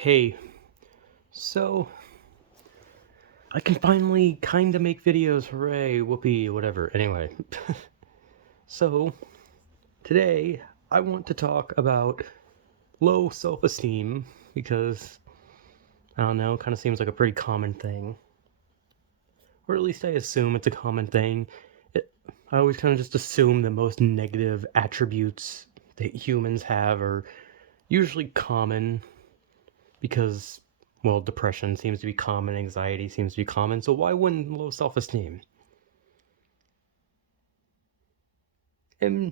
Hey, so I can finally kinda make videos, hooray, whoopee, whatever. Anyway, so today I want to talk about low self-esteem because, I don't know, kind of seems like a pretty common thing. Or at least I assume it's a common thing. I always kind of just assume the most negative attributes that humans have are usually common because, well, depression seems to be common, anxiety seems to be common, so why wouldn't low self-esteem? And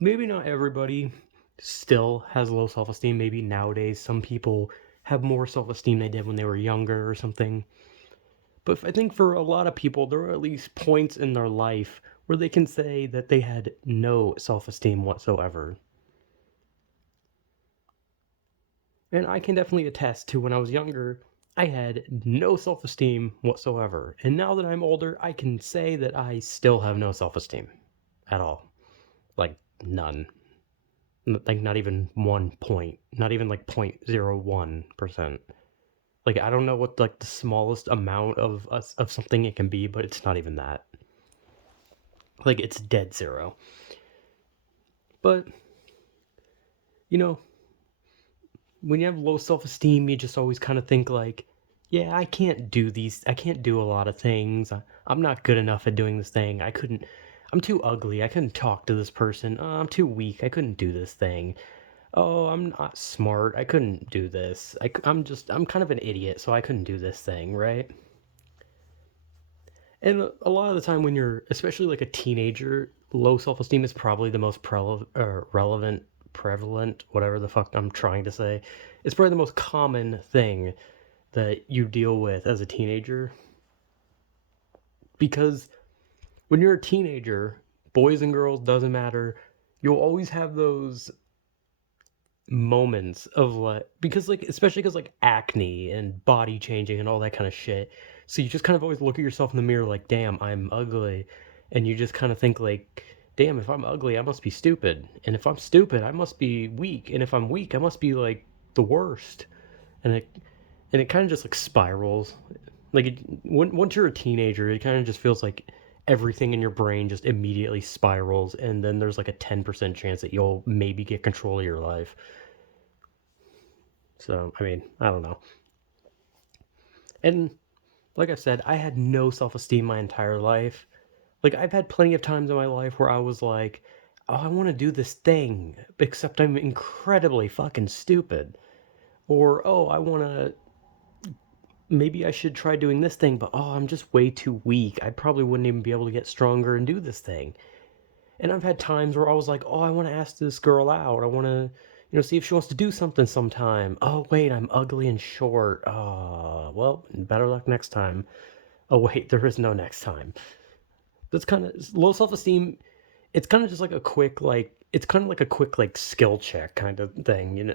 maybe not everybody still has low self-esteem. Maybe nowadays some people have more self-esteem than they did when they were younger or something. But I think for a lot of people, there are at least points in their life where they can say that they had no self-esteem whatsoever. And I can definitely attest to when I was younger, I had no self-esteem whatsoever. And now that I'm older, I can say that I still have no self-esteem at all. Like, none. Like, not even 1 point, not even like 0.01%. Like, I don't know what like the smallest amount of us of something it can be, but it's not even that. Like, it's dead zero. But you know, when you have low self-esteem, you just always kind of think like, yeah, I can't do a lot of things. I'm not good enough at doing this thing. I'm too ugly. I couldn't talk to this person. I'm too weak. I couldn't do this thing. Oh, I'm not smart. I couldn't do this. I'm kind of an idiot, so I couldn't do this thing, right? And a lot of the time when you're, especially like a teenager, low self-esteem is probably the most prevalent, whatever the fuck I'm trying to say. It's probably the most common thing that you deal with as a teenager. Because when you're a teenager, boys and girls, doesn't matter, you'll always have those moments of like, because like, especially because like acne and body changing and all that kind of shit, so you just kind of always look at yourself in the mirror like, damn, I'm ugly. And you just kind of think like, damn, if I'm ugly, I must be stupid, and if I'm stupid, I must be weak, and if I'm weak, I must be like the worst. And it kind of just like spirals. Like once you're a teenager, it kind of just feels like everything in your brain just immediately spirals, and then there's like a 10% chance that you'll maybe get control of your life. So, I mean, I don't know. And like I said, I had no self esteem my entire life. Like, I've had plenty of times in my life where I was like, oh, I want to do this thing, except I'm incredibly fucking stupid. Or, oh, I want to, maybe I should try doing this thing, but oh, I'm just way too weak. I probably wouldn't even be able to get stronger and do this thing. And I've had times where I was like, oh, I want to ask this girl out. I want to, see if she wants to do something sometime. Oh, wait, I'm ugly and short. Well, better luck next time. Oh, wait, there is no next time. That's kind of low self esteem. It's kind of just like a quick, like, it's kind of like a quick, like, skill check kind of thing, you know?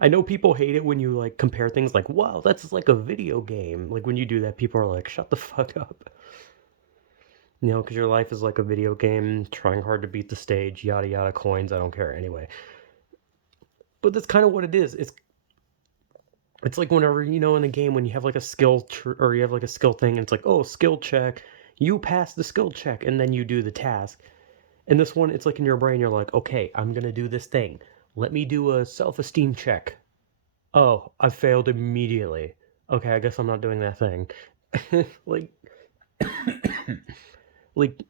I know people hate it when you, like, compare things like, wow, that's like a video game. Like, when you do that, people are like, shut the fuck up. Because your life is like a video game, trying hard to beat the stage, yada yada coins, I don't care anyway. But that's kind of what it is. It's like whenever, in a game when you have like a or you have like a skill thing and it's like, oh, skill check, you pass the skill check and then you do the task. And this one, it's like in your brain, you're like, okay, I'm going to do this thing. Let me do a self-esteem check. Oh, I failed immediately. Okay, I guess I'm not doing that thing. like like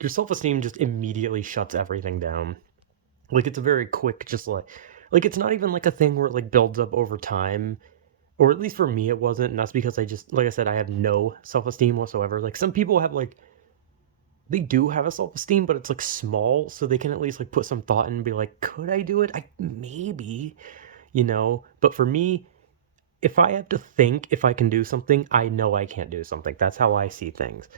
your self-esteem just immediately shuts everything down. Like, it's a very quick, just like it's not even like a thing where it like builds up over time, or at least for me it wasn't, and that's because I just, like I said, I have no self-esteem whatsoever. Like, some people have like, they do have a self-esteem, but it's like small, so they can at least like put some thought in and be like, could I do it? I maybe, but for me, if I have to think if I can do something, I know I can't do something. That's how I see things.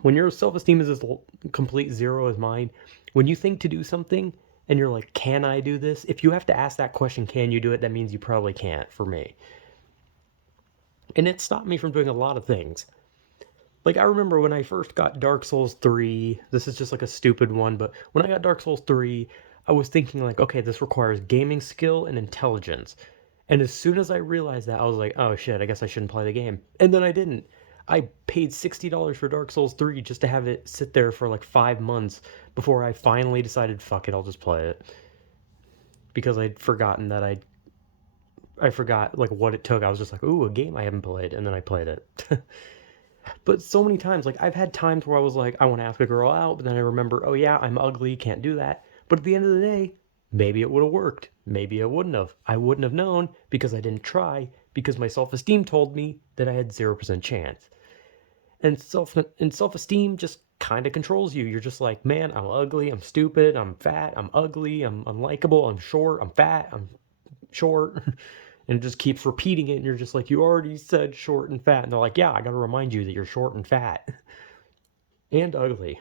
When your self-esteem is as complete zero as mine, when you think to do something and you're like, can I do this? If you have to ask that question, can you do it? That means you probably can't, for me. And it stopped me from doing a lot of things. Like, I remember when I first got Dark Souls 3, this is just like a stupid one, but when I got Dark Souls 3, I was thinking like, okay, this requires gaming skill and intelligence. And as soon as I realized that, I was like, oh shit, I guess I shouldn't play the game. And then I didn't. I paid $60 for Dark Souls 3 just to have it sit there for like 5 months before I finally decided, fuck it, I'll just play it. Because I'd forgotten that I forgot like what it took. I was just like, ooh, a game I haven't played, and then I played it. But so many times, like I've had times where I was like, I want to ask a girl out, but then I remember, oh yeah, I'm ugly, can't do that. But at the end of the day, maybe it would have worked. Maybe it wouldn't have. I wouldn't have known because I didn't try, because my self-esteem told me that I had 0% chance. And self-esteem just kind of controls you. You're just like, man, I'm ugly, I'm stupid, I'm fat, I'm ugly, I'm unlikable, I'm short, I'm fat, I'm short. And it just keeps repeating it, and you're just like, you already said short and fat. And they're like, yeah, I gotta remind you that you're short and fat and ugly.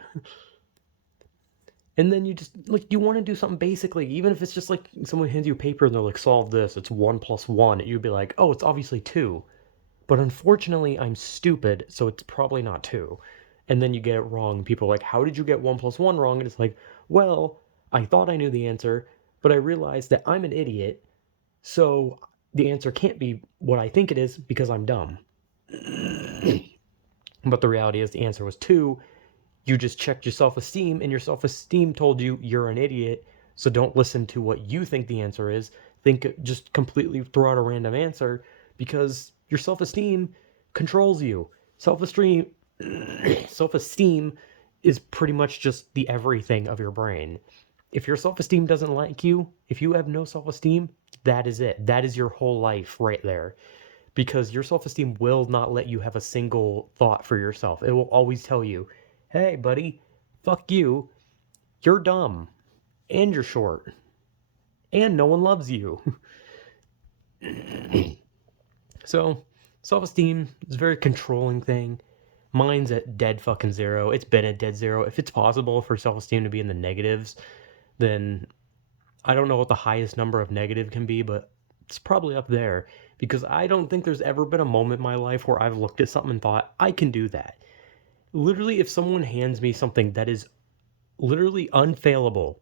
And then you just like, you want to do something basically, even if it's just like someone hands you a paper and they're like, solve this, it's 1 plus 1. You'd be like, oh, it's obviously 2. But unfortunately, I'm stupid, so it's probably not 2. And then you get it wrong. People are like, how did you get 1 plus 1 wrong? And it's like, well, I thought I knew the answer, but I realized that I'm an idiot, so the answer can't be what I think it is because I'm dumb. But the reality is the answer was 2. You just checked your self-esteem, and your self-esteem told you you're an idiot, so don't listen to what you think the answer is. Just completely throw out a random answer, because your self-esteem controls you. Self-esteem is pretty much just the everything of your brain. If your self-esteem doesn't like you, if you have no self-esteem, that is it. That is your whole life right there. Because your self-esteem will not let you have a single thought for yourself. It will always tell you, hey, buddy, fuck you. You're dumb. And you're short. And no one loves you. So, self-esteem is a very controlling thing. Mine's at dead fucking 0. It's been at dead 0. If it's possible for self-esteem to be in the negatives, then I don't know what the highest number of negative can be, but it's probably up there. Because I don't think there's ever been a moment in my life where I've looked at something and thought, I can do that. Literally, if someone hands me something that is literally unfailable,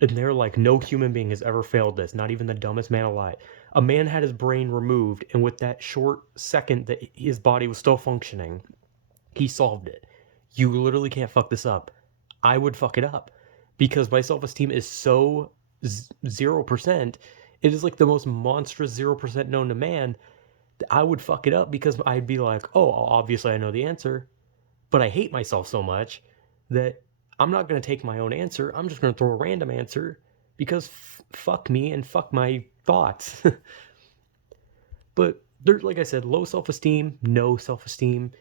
and they're like, no human being has ever failed this, not even the dumbest man alive. A man had his brain removed, and with that short second that his body was still functioning, he solved it. You literally can't fuck this up. I would fuck it up because my self esteem is so 0%. It is like the most monstrous 0% known to man. That I would fuck it up because I'd be like, oh, obviously I know the answer, but I hate myself so much that I'm not going to take my own answer. I'm just going to throw a random answer because fuck me and fuck my thoughts. But there's, like I said, low self-esteem, no self-esteem.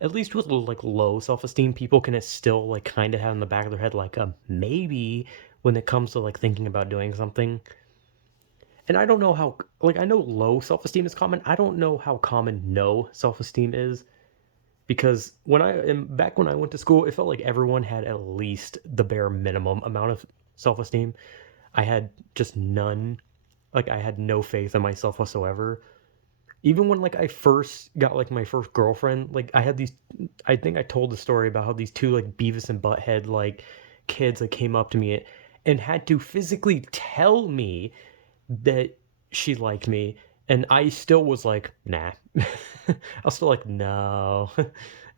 At least with like low self-esteem, people can still like kind of have in the back of their head like a maybe when it comes to like thinking about doing something. And I don't know how, like, I know low self-esteem is common. I don't know how common no self-esteem is, because back when I went to school, it felt like everyone had at least the bare minimum amount of self-esteem. I had just none. Like, I had no faith in myself whatsoever. Even when like I first got like my first girlfriend, like I had these, I think I told the story about how these two like Beavis and Butthead like kids like came up to me and had to physically tell me that she liked me, and I still was like, nah. I was still like, no,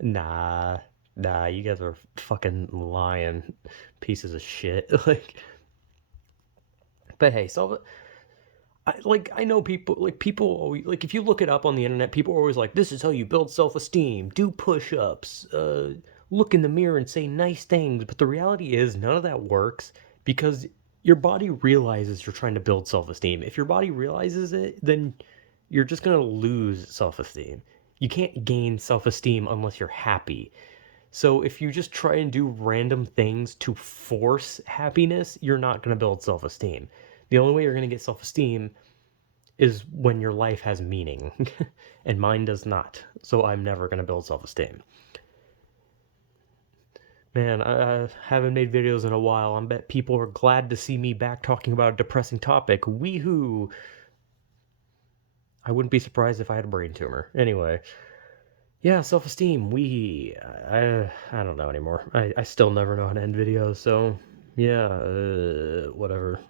nah, you guys are fucking lying pieces of shit. Like, but hey, so I know people always, like, if you look it up on the internet, people are always like, this is how you build self-esteem, do push-ups, look in the mirror and say nice things. But the reality is none of that works, because your body realizes you're trying to build self-esteem. If your body realizes it, then you're just going to lose self-esteem. You can't gain self-esteem unless you're happy. So if you just try and do random things to force happiness, you're not going to build self-esteem. The only way you're going to get self-esteem is when your life has meaning. And mine does not. So I'm never going to build self-esteem. Man, I haven't made videos in a while. I bet people are glad to see me back talking about a depressing topic. Weehoo! I wouldn't be surprised if I had a brain tumor. Anyway. Yeah, self-esteem. I don't know anymore. I still never know how to end videos, so yeah, whatever.